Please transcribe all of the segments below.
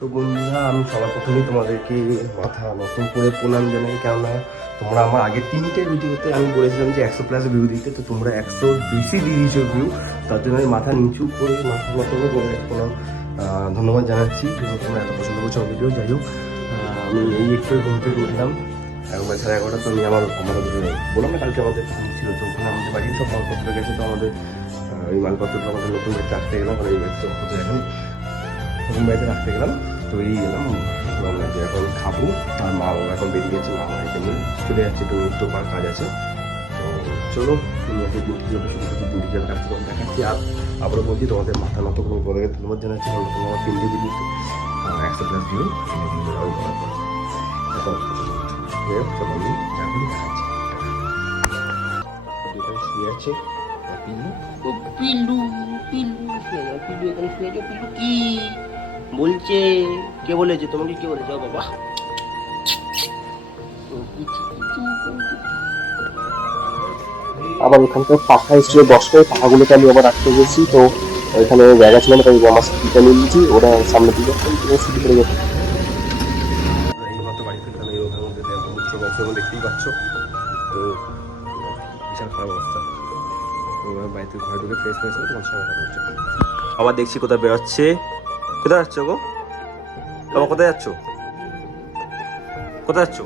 তো বন্ধুরা, আমি সবার প্রথমেই তোমাদেরকে মাথা নতুন করে প্রণাম জানাই। কেননা তোমরা আমার আগের 3টে ভিডিওতে আমি বলেছিলাম যে 100+ ভিউ দিতে, তো তোমরা 100 বেশি দিয়ে দিয়েছো ভিউ। তার জন্য আমি মাথা নিচু করে মাথা নতুন করে প্রণাম ধন্যবাদ জানাচ্ছি যে তোমরা এত পছন্দ করছো আমার ভিডিও। যাই হোক, আমি এই একটু ঘুম থেকে উঠলাম 11:30। তো আমি আমাদের বললাম না কালকে আমাদের ছিল, তো ওখানে আমাদের বাড়ির সব মালপত্র গেছে। তো আমাদের এই মালপত্রগুলো আমাদের নতুন বাড়িতে রাখতে গেলাম, মানে এই বাড়িতে এখন নতুন বাড়িতে রাখতে গেলাম। তো এই গেলাম যে এখন খাবো। আর মা বাবা এখন বেরিয়ে গেছে, মা বাড়িতে নিয়ে চলে যাচ্ছে, একটু নিত্য পাওয়ার কাজ আছে। তো চলো, তুমি একটা ডিউটি যাবে, শুধু শুধু ডিউটি যাবে কাজ করে দেখাচ্ছি। আর আবারও বলছি, তোমাদের মাথা নত কোনো বলে ধন্যবাদ জানাচ্ছি, কারণ তোমরা আমার 3টে ভিডিওতে 100+ ভিউ এনে কিন্তু আরও করার পর এখন চলো আমি এখন দেখাচ্ছি। যেখানে শুয়ে আছে পিলু, ও পিলু পিলু শুয়ে যাও, পিলু এখানে শুয়ে যাও। পিলু কি বলছে? কে বলেছে তোমাকে? কে বলেছে? বাবা আবার এখানকার পাখা এসেছিল 10টায়, পাখাগুলোকে আমি আবার রাখতে গেছি। তো এখানে জায়গা ছিল না, তাই আমার স্কুটিটা নিয়ে নিয়েছি, ওরা সামনে দিকে স্কুটি করে গেছে। এই মতো বাড়ি ফিরলাম এই রোদের মধ্যে, উৎসব অংশ দেখতেই পাচ্ছ। তো বিশাল খারাপ অবস্থা। তো বাড়িতে ঘরে ঢুকে ফ্রেশ হয়েছে, তোমার সঙ্গে কথা বলছে। আবার দেখছি কোথায় বেরোচ্ছে। কোথায় যাচ্ছ গো বাবা? কোথায় যাচ্ছ? কোথায় যাচ্ছ?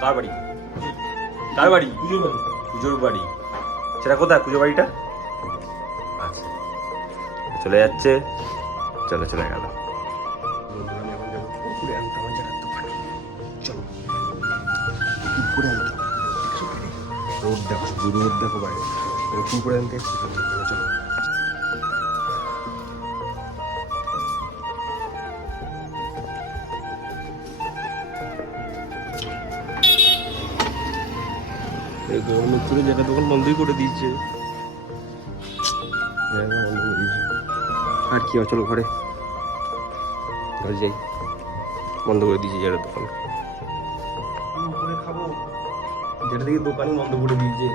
কার বাড়ি? কার বাড়ি? পুজোর বাড়ি। সেটা কোথায় পুজো বাড়িটা? আচ্ছা, চলে যাচ্ছে। চলে চলে গেল। আমি এখন যাবো পুকুরে আনতে, আমার জায়গা তো পানি। চলো পুকুরে আনতে। রোদ দেখো, শুধু রোদ দেখো বাইরে। পুকুরে আনতে এসছি। চলো গরমের জন্য জায়গা দোকান বন্ধই করে দিয়েছে। জায়গা বন্ধ করে দিয়েছে। আর কি হয়, চলো ঘরে ঘরে যাই। বন্ধ করে দিয়েছি জায়গার দোকান। করে খাবো যেটা থেকে দোকানই বন্ধ করে দিয়েছে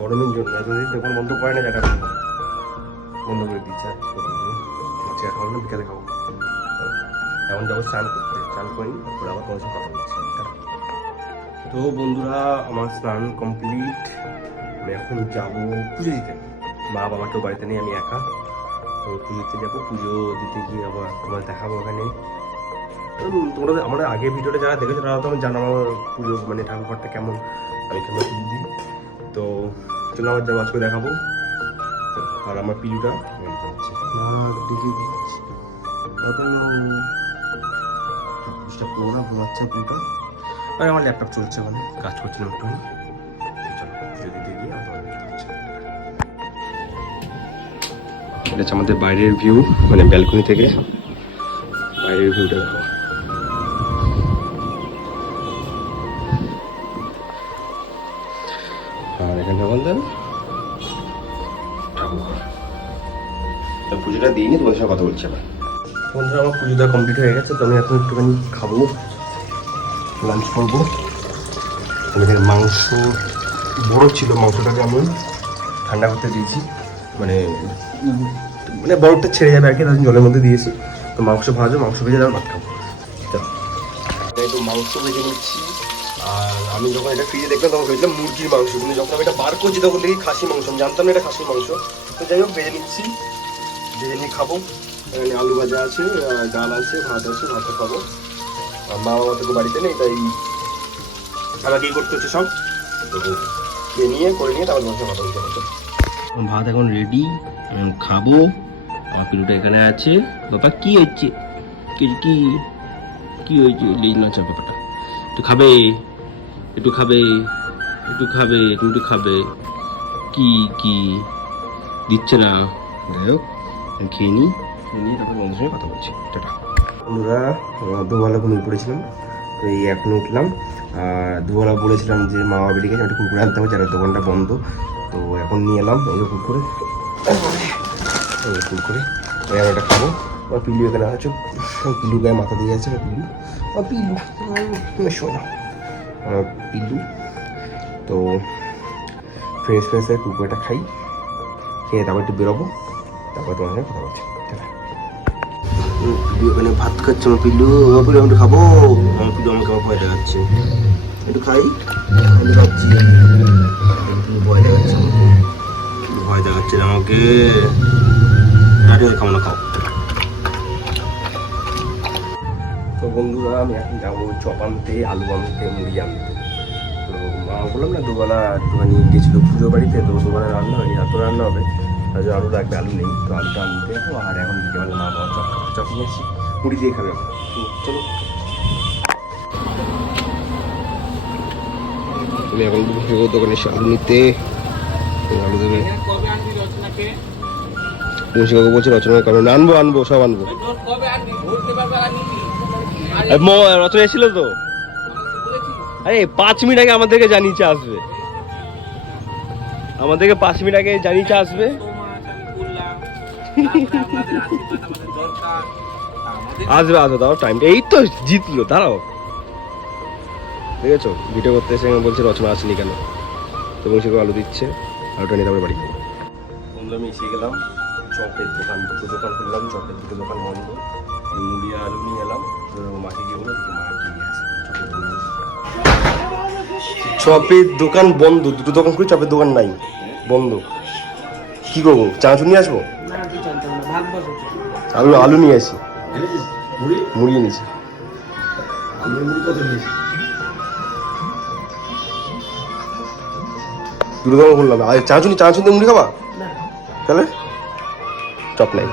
গরমের জন্য। এতদিন দোকান বন্ধ করে না, জায়গা বন্ধ করে দিচ্ছে। আজকে খাবো না, বিকালে খাবো। এখন যাবো স্নান করতে, স্নান করি, তারপরে আবার তোমার সাথে কথা বলছি। তো বন্ধুরা, আমার স্নান কমপ্লিট। আমি এখন যাবো পুজো দিতে। মা বাবাকেও বাড়িতে নেই, আমি একা। তো পুজো দিতে যাবো। পুজো দিতে গিয়ে আবার তোমার দেখাবো ওখানে। তোমরা আমার আগের ভিডিওটা যারা দেখেছো তারা তো আমি জানো আমার পুজো মানে ঠাকুর ঘরটা কেমন, আমি কেমন পুজো দিই। তো চলো আমার যাবো, আজকে দেখাবো। আর আমার পিলুটা ঘুমাচ্ছে পিলুটা। আর আমার ল্যাপটপ চলছে, মানে কাজ করছিলাম একটু। চলো পুজো দিতে গিয়ে এটা হচ্ছে আমাদের বাইরের ভিউ, মানে ব্যালকনি থেকে বাইরের ভিউটা দেখো। আর এখানে বলতেন পুজোটা দিইনি, তোমাদের সাথে কথা বলছি আবার। বন্ধুরা, আমার পুজোটা কমপ্লিট হয়ে গেছে। তো আমি এখন একটুখানি খাবো, লাঞ্চ করবো। এখানে মাংস বড়ো ছিল, মাংসটাকে আমি ঠান্ডা করতে দিয়েছি, মানে মানে বরফটা ছেড়ে যাবে আর কি, তার জলের মধ্যে দিয়েছি। তো মাংস ভাজো, মাংস ভেজে দেওয়ার ভাত খাবো। একটু মাংস ভেজে নিচ্ছি। আর আমি যখন এটা ফ্রিজে দেখলাম তখন ভেবেছিলাম মুরগির মাংস, কিন্তু যখন আমি এটা বার করছি তখন দেখি খাসি মাংস। আমি জানতাম না এটা খাসির মাংস। তো যাই হোক, ভেজে নিচ্ছি, ভেজে নিয়ে খাবো। এখানে আলু ভাজা আছে, ডাল আছে, ভাত আছে, ভাতটা খাবো। আর মা বাবা তো বাড়িতে নেই, তাই আমাকে কি করতে হচ্ছে সব খেয়ে নিয়ে করে নিয়ে তারপর বসে কথা বলতে হচ্ছে। ভাত এখন রেডি, খাবো। পিলুটা এখানে আছে। বাবা কি হচ্ছে? কি কি কি হয়েছে? লেজ নাচা ব্যাপারটা। একটু খাবে, একটু খাবে, একটু খাবে, একটু খাবে। কি কি দিচ্ছে না? যাই হোক, খেয়ে নিই, খেয়ে নিয়ে তারপর বন্ধুর সঙ্গে কথা বলছি। টাটা। বন্ধুরা, দুবেলা ঘুমিয়ে পড়েছিলাম, তো এই এখন উঠলাম। আর দুবেলা বলেছিলাম যে মা বাবা বেরিয়ে গেছে, আমি একটু কুকুরে আনতে হবে, যারা দোকানটা বন্ধ। তো এখন নিয়ে এলাম এই কুকুরে, কুকুরে এখন একটা খাবো। আমার পিলু এখানে আছে, পিলু গায়ে মাথা দিয়ে আছে। পিলু, পিলু শোনা, পিলু। তো ফ্রেশ ফ্রেশ হয়ে কুকুরটা খাই, খেয়ে তারপর একটু বেরোবো, তারপর তোমার সঙ্গে কথা বলছি। পিলু ওখানে ভাত খাচ্ছে, আমার পিলু পিলু আমি একটু খাবো, আমার পিলু আমাকে আমার ভয় দেখাচ্ছে, একটু খাই, আমি খাচ্ছি, পিলু ভয় দেখাচ্ছে আমাকে, ভয় দেখাচ্ছে না আমাকে, খাও না খাও। তো বন্ধুরা আমি এখন যাবো চপ আনতে, আলু আনতে, মুড়ি আনতে। তো মা বললাম না দুবেলা একটুখানি গেছিলো পুজো বাড়িতে, তো দুবেলা রান্না হয়নি, রাত্রে রান্না হবে, তার জন্য আলু লাগবে, আলু নেই, তো আলুটা আনতে যাবো। আর এখন বিকেলবেলা মা বাবা চপ খাবে, চপ নিয়ে এসেছি, মুড়ি দিয়ে খাবে এখন। চলো তুমি এখন দোকানে এসে আলু নিতে, আলু দেবে। মুন্সিবাবু বলছে রচনা করো না, আনবো আনবো সব আনবো। রচনা এসেছিল তো, আরে 5 মিনিট আগে আমাদেরকে জানিয়েছে আসবে, আমাদেরকে 5 মিনিট আগে জানিয়েছে আসবে। আসবে আসবে, দাও টাইমটা, এই তো জিতলো, দাঁড়াও। দেখেছো ভিডিও করতে এসে বলছে রচনা আসেনি কেন, তো বংশী আলু দিচ্ছে, আলুটা নিয়ে তারপরে বাড়ি যাবো। বন্ধু আমি এসে গেলাম চপের দোকান, দুটো দোকান খুললাম, চপের দুটো দোকান বন্ধ, মুড়ি আলু নিয়ে এলাম, তো মাকে গিয়ে বলো দেখি মা কি আছে। চপের দোকান বন্ধ, দুটো দোকান খুলে চপের দোকান নাই, বন্ধ। কি করবো, চানাচুর নিয়ে আসবো? আলু আলু নিয়ে আসি, মুড়ি নিয়েছি। দুটো দোকান খুললাম, আর চানাচুর চানাচুর দিয়ে মুড়ি খাবা? তাহলে চপ নাই।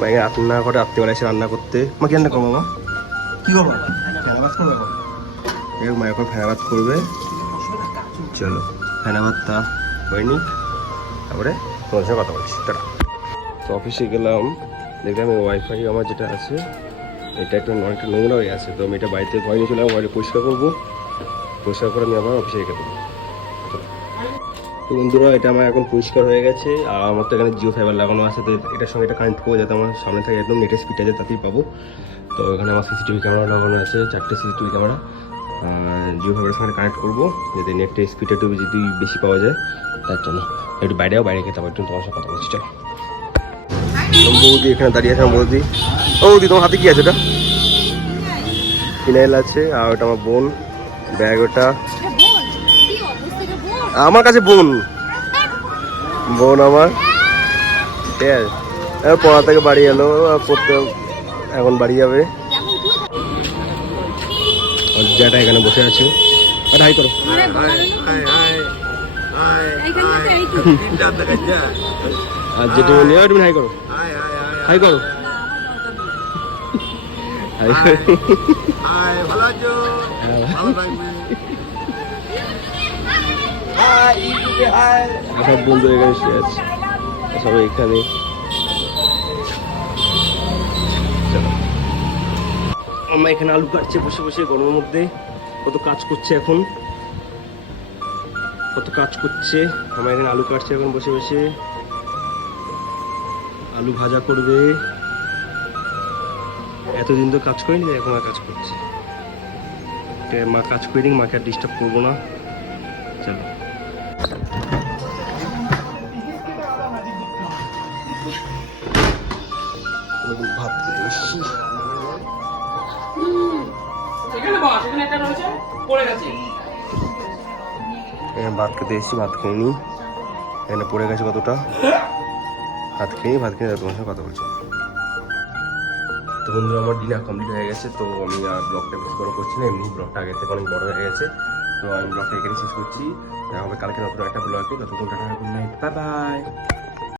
মাকে রান্না করে রাত্রিবেলা এসে রান্না করতে, মা কি রান্না করবো? মা কি করবো, ফেনা ভাত করবো এখন, মা এখন ফেনা ভাত করবে। চলো ফেনা ভাতটা হয়নি, তারপরে তোমার সঙ্গে কথা বলছি। তারা তো অফিসে গেলাম, দেখলাম ওয়াইফাই আমার যেটা আছে এটা একটু অনেকটা নোংরা হয়ে আছে, তো আমি এটা বাড়িতে ভয় নিয়ে চলে মোবাইলে পরিষ্কার করবো, পরিষ্কার করে আমি আবার অফিসে রেখে দেবো। তো বন্ধুরা এটা আমার এখন পরিষ্কার হয়ে গেছে, আর আমার তো এখানে জিও ফাইবার লাগানো আছে, তো এটার সঙ্গে এটা কানেক্ট করবো যাতে আমার সামনে থাকে একদম নেটের স্পিড আছে তাতেই পাবো। তো এখানে আমার সিসিটিভি ক্যামেরা লাগানো আছে, 4টে সিসিটিভি ক্যামেরা, জিও ফাইবারের সঙ্গে কানেক্ট করবো যাতে নেটের স্পিডটা একটু যদি বেশি পাওয়া যায়, তার জন্য একটু বাইরে খেতে পারবো। একটু তোমার সাথে কথা বলছি, চলো। বৌদি এখানে দাঁড়িয়ে আছে, বৌদি, ও বৌদি তোমার হাতে কি আছে? ওটা ফিনাইল আছে, আর ওটা আমার বোন ব্যাগ, ওটা আমার কাছে বোন আমার, ঠিক আছে। পড়া থেকে বাড়ি এলো, পড়তে এখন বাড়ি যাবে। যেটা এখানে বসে আছে, হাই করো, আর যেটা তুমি হাই করো, হাই করো, ভালো আছো? সব বন্ধু এখানে শুয়ে আছে, সবাই এখানে। আমার এখানে আলু কাটছে বসে বসে গরমের মধ্যে, কত কাজ করছে এখন, কত কাজ করছে। আমার এখানে আলু কাটছে এখন বসে বসে, আলু ভাজা করবে। এতদিন তো কাজ করিনি, এখন আর কাজ করছে। মা কাজ করিনি, মাকে আর ডিস্টার্ব করবো না, চলো। ভাত খেতে এসেছি, ভাত খেয়ে নি, এখানে পড়ে গেছে কতটা, ভাত খেয়ে তোমার সঙ্গে কথা বলছি। তো বন্ধুরা আমার ডিনার কমপ্লিট হয়ে গেছে, তো আমি আর ব্লগটা বেশি বড় করছি না, এমনি ব্লগটা আগের থেকে অনেক বড় হয়ে গেছে, তো আমি ব্লগটা এখানে শেষ করছি। দেখা হবে কালকে নতুন একটা ব্লগে, ততক্ষণ tata, good night, bye bye.